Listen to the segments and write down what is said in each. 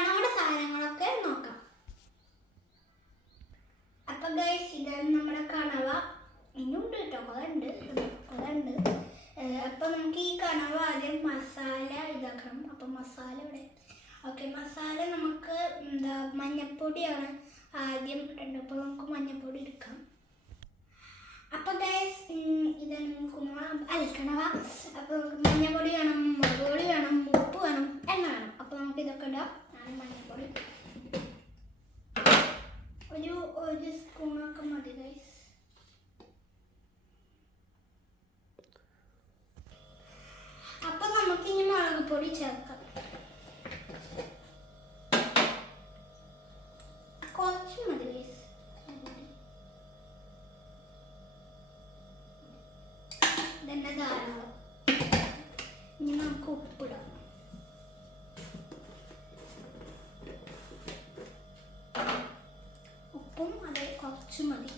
കണവയുടെ സാധനങ്ങളൊക്കെ നോക്കാം. അപ്പം ഗൈസ്, ഇതാണ് നമ്മുടെ കണവ. ഇനിയുണ്ട് കേട്ടോ, അതുണ്ട്. അപ്പം നമുക്ക് ഈ കണവ ആദ്യം മസാല ഇതാക്കണം. അപ്പം മസാല ഇവിടെ. ഓക്കെ, മസാല നമുക്ക് മഞ്ഞപ്പൊടിയാണ് ആദ്യം ഇടേണ്ടത്. അപ്പോൾ നമുക്ക് മഞ്ഞപ്പൊടി എടുക്കാം. അപ്പം ഗൈസ്, ഇതാണ് കണവ. അപ്പോൾ നമുക്ക് മഞ്ഞപ്പൊടി വേണം, മുളക് പൊടി വേണം, ഉപ്പ് വേണം, എണ്ണ വേണം. അപ്പോൾ നമുക്ക് ഇതൊക്കെ ഇടാം. മഞ്ഞപ്പൊടി ഒരു സ്പൂണൊക്കെ മതി ഗൈസ്. അപ്പം നമുക്കിനി മുളക് പൊടി ചേർക്കാം. കുറച്ച് മതി ഗൈസ്. ഇതന്നെ ധാരാളം. ഇനി നമുക്ക് ഉപ്പിടാം. ഉപ്പും അത് കുറച്ച് മതി.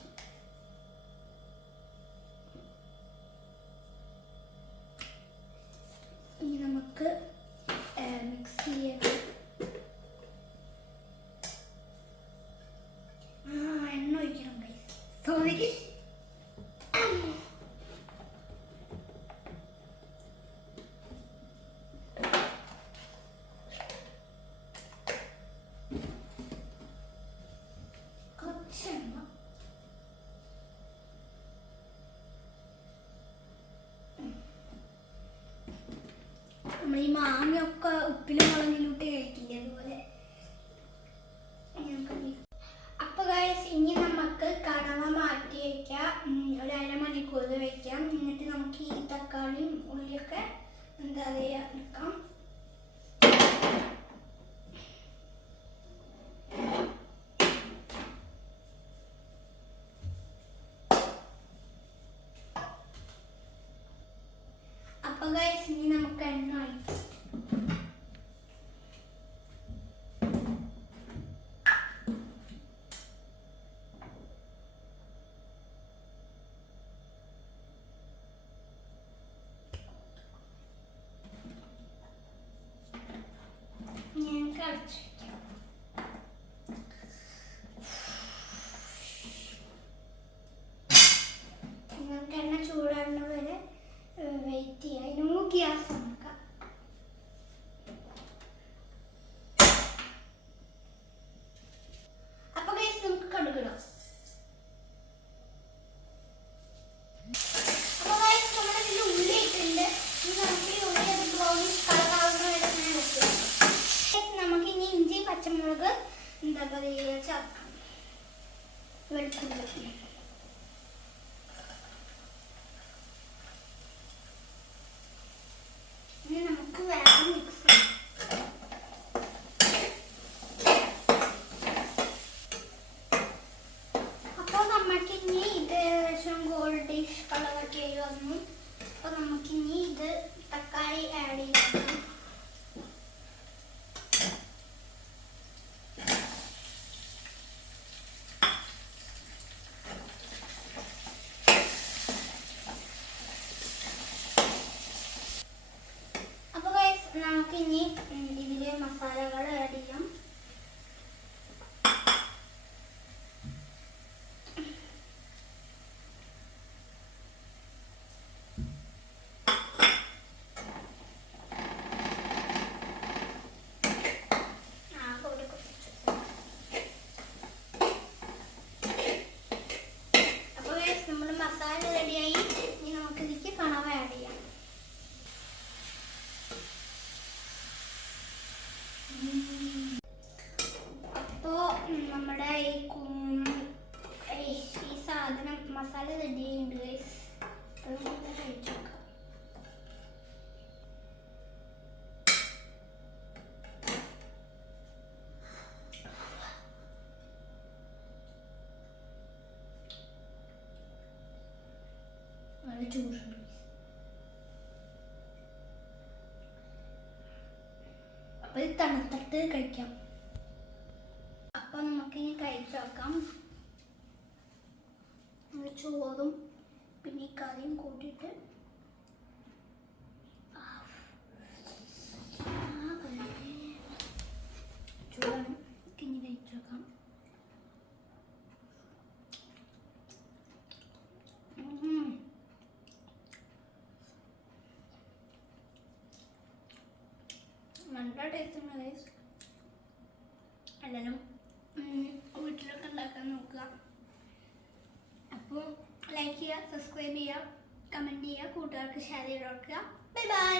ഇനി നമുക്ക് മിക്സ് ചെയ്യണം. എണ്ണ ഒഴിക്കണം ഗൈസ്. സോറി. നമ്മൾ ഈ മാങ്ങയൊക്കെ ഉപ്പിലും മുളകിലൂട്ട് കഴിക്കില്ലേ, അതുപോലെ. അപ്പോൾ ഗൈസ്, ഇനി നമുക്ക് കണവ മാറ്റി വയ്ക്കാം. ഒരു അരമണിക്കൂർ വയ്ക്കാം. എന്നിട്ട് നമുക്ക് ഈ തക്കാളിയും ഉള്ളിയൊക്കെ എടുക്കാം. അപ്പോൾ ഗൈസ്, ഇനി നമുക്ക് എണ്ണ ഒഴിക്കാം. നമുക്ക് എണ്ണ ചൂടാകുന്നത് വരെ വെയിറ്റ് ചെയ്യാം. ഇതിന് ഗ്യാസ് നോക്കാം. അപ്പോൾ ഗൈസ്, നമുക്ക് കടുകിടാം. അപ്പോൾ ഗൈസ്, നമ്മുടെ ഇതിൽ ഉള്ളി ഇട്ടുണ്ട്. ഇനി നമുക്ക് ഈ ഉള്ളി അത് ബ്രൗണിഷ് കളറാവുന്ന വരെ വെക്കാം. നമുക്ക് ഇനി ഇഞ്ചി പച്ചമുളക് ചേർക്കാം. വെളുത്തുള്ളി. ഇനി നമുക്ക് വേറെ മിക്സ് ചെയ്യാം. അപ്പോൾ നമുക്കിനി ഇത് ഏകദേശം ഗോൾഡിഷ് കളറൊക്കെ ആയി വന്നു. അപ്പോൾ നമുക്കിനി ഇത് തക്കാളി ആഡ് ചെയ്യാം. നമുക്കിനി ഇതിലെ മസാലകൾ ആഡ് ചെയ്യാം. അപ്പോൾ നമ്മുടെ മസാല റെഡിയായി. ഇനി നമുക്ക് ഇതിലേക്ക് കണവ ആഡ് ചെയ്യാം. അപ്പോൾ നമ്മുടെ ഈ സാധനം മസാല റെഡിയുണ്ട് ഗൈസ്. അത് നമുക്ക് കഴിച്ചു നോക്കാം. നല്ല ചൂടുണ്ട്. അപ്പോൾ ഇത് തണുത്തിട്ട് കഴിക്കാം. അപ്പോൾ നമുക്കിനി കഴിച്ചു നോക്കാം. ചോറും പിന്നെ കറിയും കൂട്ടിയിട്ട് നല്ല ടേസ്റ്റ് ഉണ്ട് ഗൈസ്. എല്ലാവരും വീട്ടിലൊക്കെ ഉണ്ടാക്കാൻ നോക്കുക. അപ്പോൾ ലൈക്ക് ചെയ്യുക, സബ്സ്ക്രൈബ് ചെയ്യുക, കമൻറ്റ് ചെയ്യുക, കൂട്ടുകാർക്ക് ഷെയർ ചെയ്ത് കൊടുക്കുക. Bye bye.